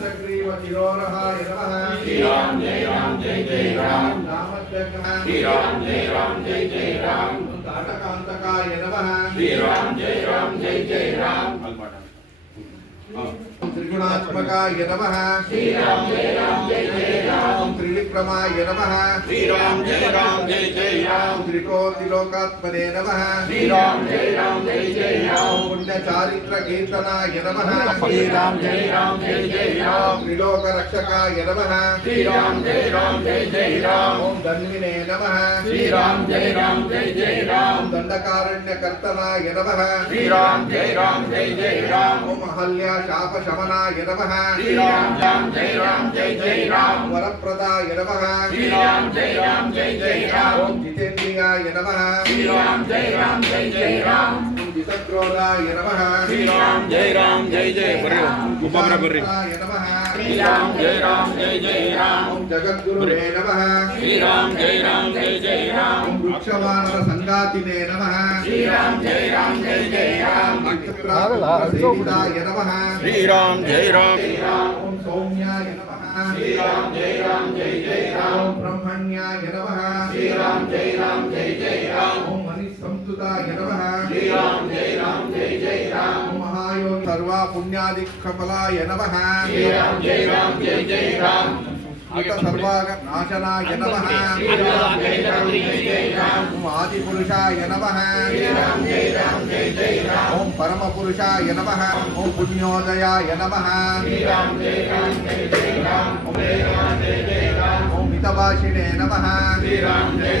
शिरोरहाय नमः। श्री राम जय राम जय जय राम। श्री राम जय राम जय जय राम। ताटकांतकाय नमः। श्री राम जय राम जय जय राम। त्रिगुणात्मकाय नमः। श्री राम जय राम जय जय राम। त्रिविक्रमाय नमः। श्री राम जय राम जय जय राम। त्रिकोटिलोकात्मने नमः। श्री राम जय राम जय जय राम। पुण्यचारित्र कीर्तनाय नमः। श्री राम जय राम जय जय राम। त्रिलोक रक्षकाय नमः। श्री राम जय राम जय जय राम। ओम धन्विने नमः। श्री राम जय राम जय जय राम। दंडकारण्यकर्तनाय नमः। श्री राम जय राम जय जय राम। ओम अहल्या शाप शमनाय नमः। श्री राम जय राम जय जय राम। वरप्रदाय नमः। श्री राम जय जय राम। ओम जितेन्द्रियाय नमः। श्री राम जय जय राम। ओम जितक्रोधाय नमः। श्री राम जय जय राम। जिताय नमः। श्री राम जय जय राम। ओम जगद्गुरुवे नमः। श्री राम जय जय राम। ओम वृक्षवानर संगातिने नमः। श्री राम जय जय राम। नक्षत्राय नमः। श्री राम जय राम। ओम सौम्याय नमः। श्री राम जय जय राम। ओम ब्रह्मण्याय नमः। श्री राम जय जय राम। ओम मनिसंस्तुताय नमः। श्री राम जय जय राम। ओम महायोग सर्वा पुण्यादिकफलाय नमः। श्री राम जय जय राम। अत सर्वाग नाशनाय नमः। श्री राम जय जय राम। ओम आदिपुरुषाय नमः। श्री राम जय जय राम। ओम परमपुरुषाय नमः। ओम पुण्योदयाय नमः। श्री राम जय जय राम। जय राम जय जय राम। ओम मितभाषिणे नमः। श्री राम जय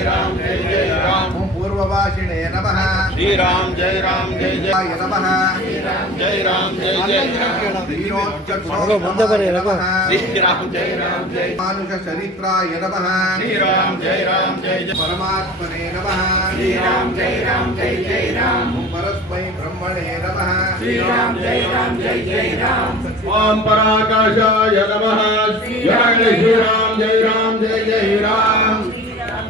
जय राम। ओम पूर्वभाषिणे नमः। श्री राम जय जय नमः। जय राम जय जय वीरोच्चक्षोभमाय नमः। श्री राम जय जय। मानुष चरित्राय नमः। श्री राम जय जय। परमात्मने नमः। श्री राम जय जय राम। ओम परस्मै ब्रह्मणे नमः। श्री राम जय जय राम। ओम पराकाशाय नमः। जय श्री राम जय जय राम।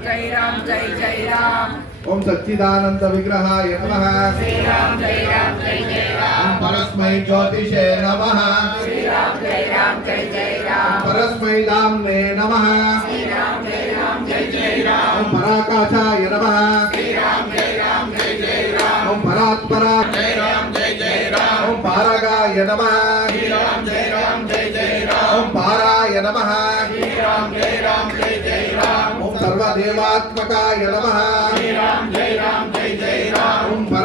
जय राम जय जय राम। ओम सच्चिदानंद विग्रहाय नमः। श्री राम जय जय राम। ओम परस्मै ज्योतिषे नमः। श्री राम जय जय राम। परस्मै धाम्ने नमः। श्री राम जय जय राम। ओम पराकाशाय नमः। श्री राम जय जय राम। ओम परात्परा जय राम जय राम। ओम पारगाय नमः। श्री राम जय जय राम। ओम पाराय नमः। श्री राम जय जय राम। ओम सर्वदेवात्मकाय नमः। श्री राम जय जय राम। ओम